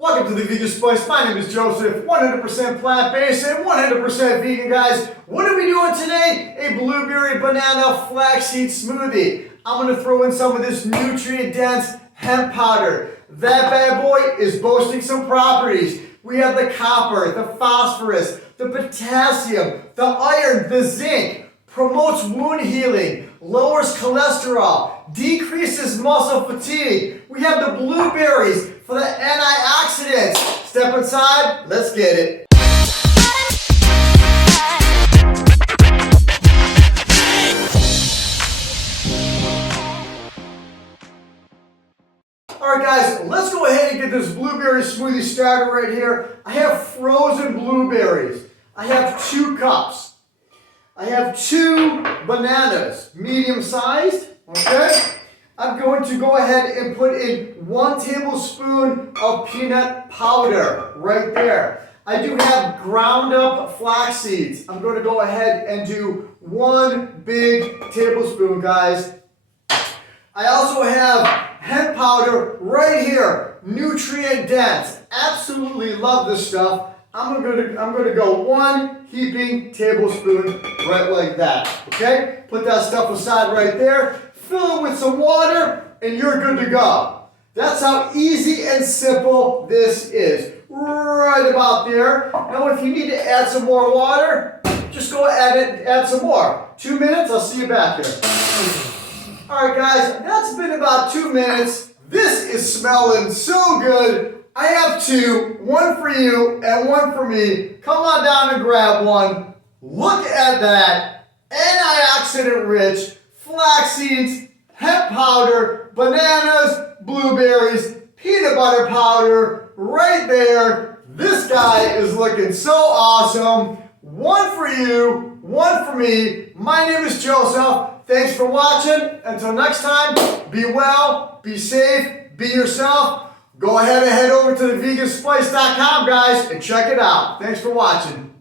Welcome to the Vegan Spice. My name is Joseph, 100% plant-based and 100% vegan, guys. What are we doing today? A blueberry banana flaxseed smoothie. I'm going to throw in some of this nutrient-dense hemp powder. That bad boy is boasting some properties. We have the copper, the phosphorus, the potassium, the iron, the zinc, promotes wound healing, lowers cholesterol, decreases muscle fatigue. We have the blueberries for the antioxidants. Step inside, let's get it. Alright guys, let's go ahead and get this blueberry smoothie started right here. I have frozen blueberries. I have 2 cups. I have 2 bananas, medium sized, okay? I'm going to go ahead and put in 1 tablespoon of peanut powder right there. I do have ground up flax seeds. I'm going to go ahead and do 1 big tablespoon, guys. I also have hemp powder right here, nutrient dense. Absolutely love this stuff. I'm gonna go 1 heaping tablespoon right like that. Okay? Put that stuff aside right there. Fill it with some water, and you're good to go. That's how easy and simple this is. Right about there. Now, if you need to add some more water, just go add some more. 2 minutes. I'll see you back here. All right, guys. That's been about 2 minutes. This is smelling so good. I have 2, 1 for you and 1 for me. Come on down and grab one. Look at that. Antioxidant rich, flax seeds, hemp powder, bananas, blueberries, peanut butter powder, right there. This guy is looking so awesome. 1 for you, 1 for me. My name is Joseph. Thanks for watching. Until next time, be well, be safe, be yourself. Go ahead and head over to theveganspice.com, guys, and check it out. Thanks for watching.